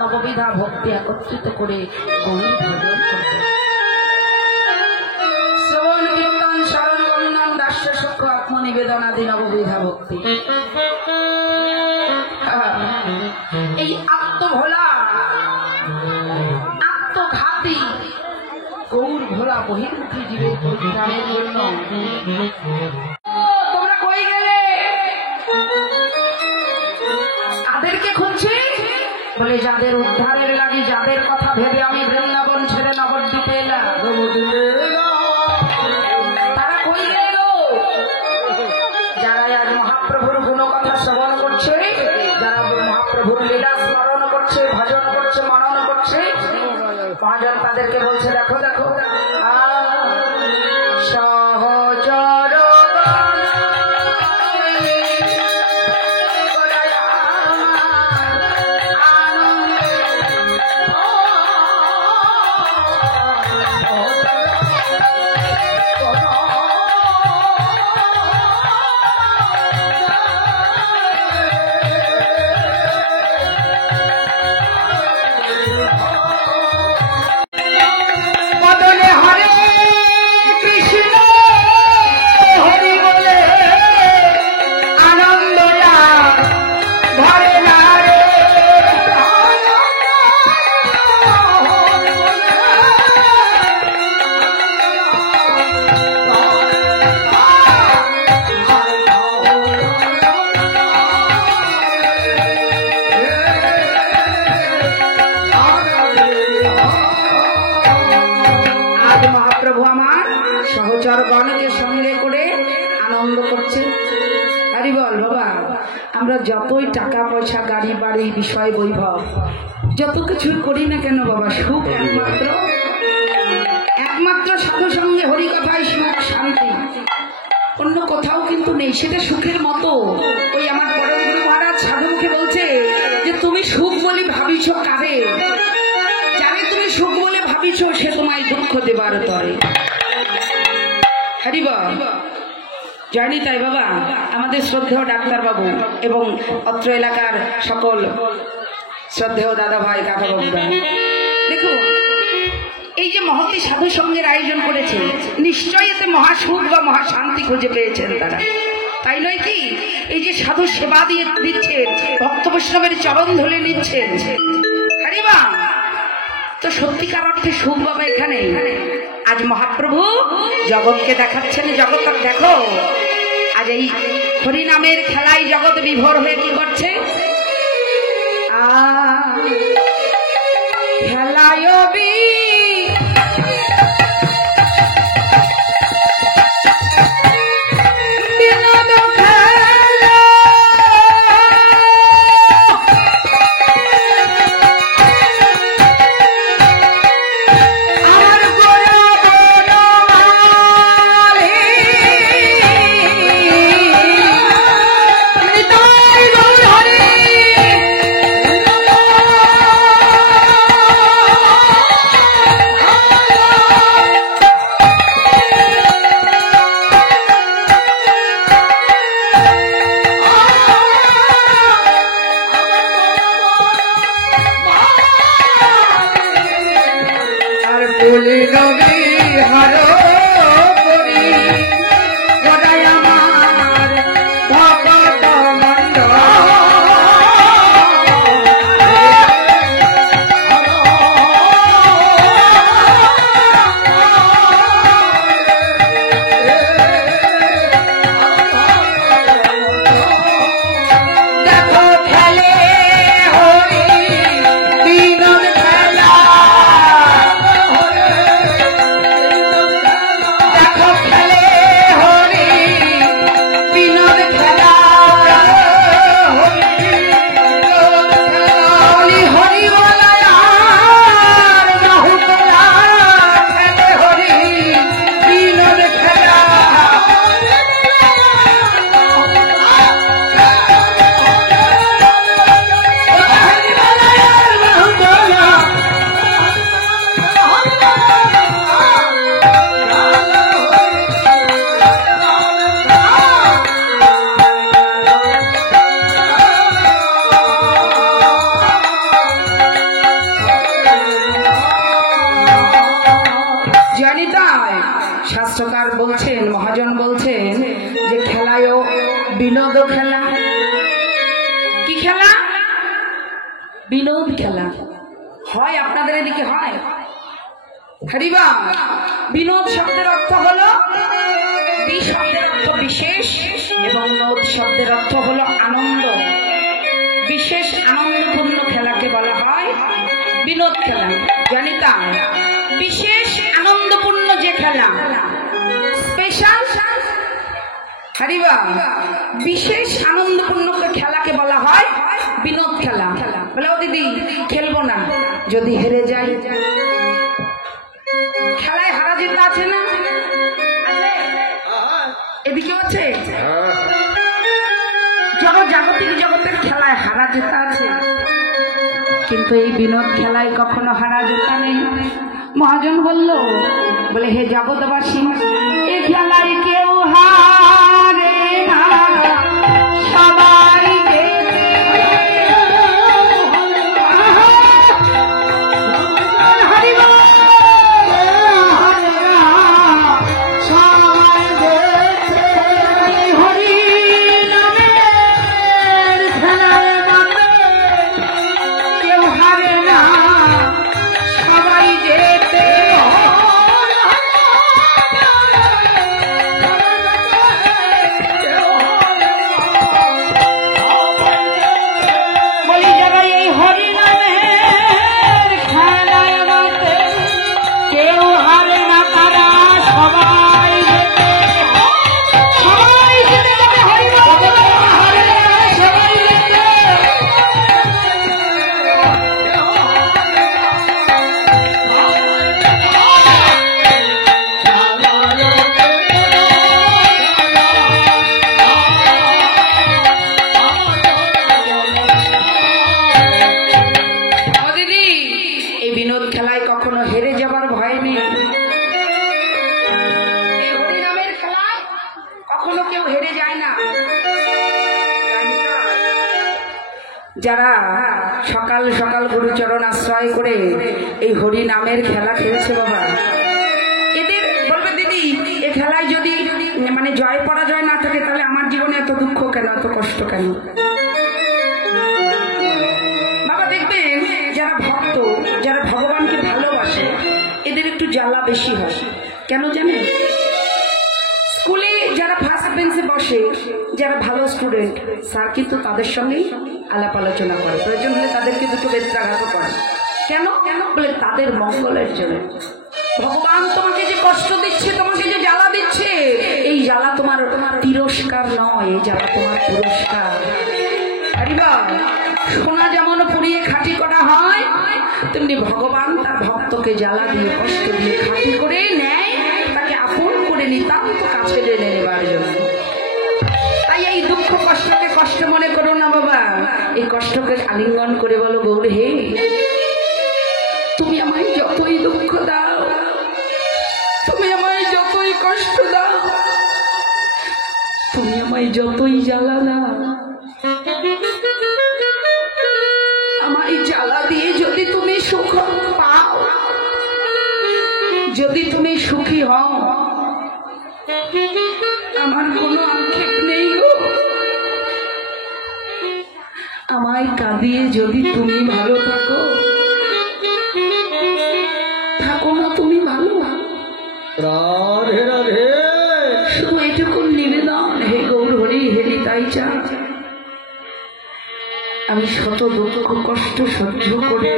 নববিধা ভক্তি একত্রিত করে গৌরী ভজন করব। শ্রবণ কীর্তন স্মরণ বন্দন দাস্য সূক্ষ্ম আত্মনিবেদনাদি নববিধা ভক্তি। এই আত্মভোলা আত্মঘাতী গৌর ভোলা বহির্মুখী জীবের পরিত্রাণের জন্য তোমরা কই গেলে? তাদেরকে খুঁজছি বলে যাদের উদ্ধারের লাগে, যাদের কথা ভেবে আমি বৃন্দাবন ছেড়ে নবদ্বীপে এলাম। তারা কই গেল? যারা আজ মহাপ্রভুর গুণ কথা শ্রবণ করছে, যারা মহাপ্রভুর লীলা স্মরণ করছে, ভজন করছে, মনন করছে, মহাজন তাদেরকে বলছে দেখো দেখো সহচর বদলে হরে হরি বল বাবা। আমরা যতই টাকা পয়সা গাড়ি বাড়ি বিষয় বৈভব যত কিছু করি না কেন বাবা, সুখ একমাত্র সাধু সঙ্গে হরি কথাই সুখ শান্তি, অন্য কোথাও কিন্তু নেই। সেটা সুখের মতো। ওই আমার পরম গুরু মহারাজ সাধুকে বলছে যে তুমি সুখ বলে ভাবিছ কারে, যারে তুমি সুখ বলে ভাবিছ সে তোমায় দুঃখ দেবার তরে। হরি বল। জানি তাই বাবা, আমাদের শ্রদ্ধেয় ডাক্তার বাবু এবং অত্র এলাকার সকল শ্রদ্ধেয় দাদা ভাই কাকা বাবুরা, দেখুন এই যে মহতি সাধু সঙ্গের আয়োজন করেছে, নিশ্চয়ই এতে মহাসুখ বা মহাশান্তি খুঁজে পেয়েছেন তারা, তাই নয় কি? এই যে সাধু সেবা দিয়ে দিচ্ছেন, ভক্ত বৈষ্ণবের চরণ ধরে নিচ্ছেন, আরে বা তো সত্যিকার অর্থে সুখ বাবা এখানে। আজ মহাপ্রভু জগৎকে দেখাচ্ছেন, জগৎ দেখো আজ এই হরিনামের খেলায় জগৎ বিভোর হয়ে কি করছে? খেলায় শাস্ত্রকার বলছেন, মহাজন বলছেন যে খেলায় বিনোদ খেলা। কি খেলা? বিনোদ খেলা হয় আপনাদের এদিকে হয়? হরিবা। বিনোদ শব্দের অর্থ হলো, বি শব্দের অর্থ বিশেষ এবং নোদ শব্দের অর্থ হলো আনন্দ। বিশেষ আনন্দপূর্ণ খেলাকে বলা হয় বিনোদ খেলা। জানি তা বিশেষ আনন্দপূর্ণ যে খেলা, স্পেশাল হরিবা, বিশেষ আনন্দপূর্ণ খেলাকে বলা হয় বিনোদ খেলা। বলে ও দিদি খেলবো না, যদি হেরে যাই। খেলায় হারা জিতা আছে না? এদিকে আছে জাগতিক জগতের খেলায় হারা জেতা আছে, কিন্তু এই বিনোদ খেলায় কখনো হারা জেতা নেই। মহাজন বলল, বলে হে জগৎবাসী, এই খেলায় কেউ হারে না, সবাই যারা সকাল সকাল গুরুচরণ আশ্রয় করে এই হরি নামের খেলা খেলছে বাবা, এদের বলবে দিদি এই খেলায় যদি মানে জয় পরাজয় না থাকে তাহলে আমার জীবনে এত দুঃখ কেন, এত কষ্ট কেন? বাবা দেখবেন যারা ভক্ত, যারা ভগবানকে ভালোবাসে, এদের একটু জ্বালা বেশি হয়। কেন জানেন? স্কুলে যারা ফার্স্ট বেঞ্চে বসে, যারা ভালো স্টুডেন্ট, স্যার কিন্তু তাদের সঙ্গেই আলাপ আলোচনা করে, প্রয়োজন হলে তাদেরকে দুটো বেত্রাঘাত করে। কেন? কেন বলে তাদের মঙ্গলের জন্য। ভগবান তোমাকে যে কষ্ট দিচ্ছে, তোমাকে যে জ্বালা দিচ্ছে, এই জ্বালা তোমার তিরস্কার নয়, এই জ্বালা তোমার পুরস্কার। সোনা যেমন পুড়িয়ে খাঁটি করা হয়, তেমনি ভগবান তার ভক্তকে জ্বালা দিয়ে কষ্ট দিয়ে খাঁটি করে নেয়, তাকে আপন করে নিতান্ত কাছে টেনে নেবার জন্য। তাই এই দুঃখ কষ্টকে কষ্ট মনে করো না বাবা, এই কষ্টকে আলিঙ্গন করে বলো গৌর হে, তুমি আমায় যতই দুঃখ দাও, তুমি আমায় যতই কষ্ট দাও, তুমি আমায় যতই জ্বালা দাও, আমায় জ্বালা দিয়ে যদি তুমি সুখ পাও, যদি তুমি সুখী হও, আমার কোনো আক্ষেপ নেই গো। আমায় কাঁদিয়ে যদি তুমি ভালো থাকো, থাকো না তুমি ভালো। রাধে রাধে। শুধু এটুকু নিবেদন, হে গৌর হরি হেরি তাই চা, আমি শত দুঃখ কষ্ট সহ্য করে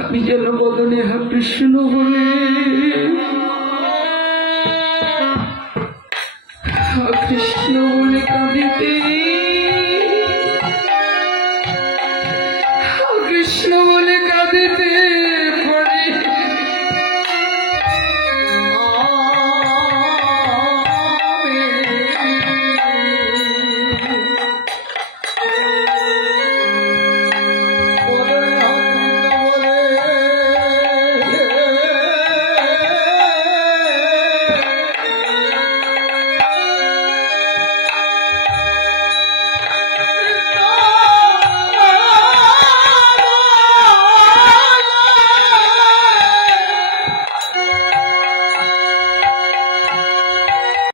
আমি যেন বদনে হা কৃষ্ণ বলে, কৃষ্ণ বলে কাঁদিতে, কৃষ্ণ বলে কাঁদিতে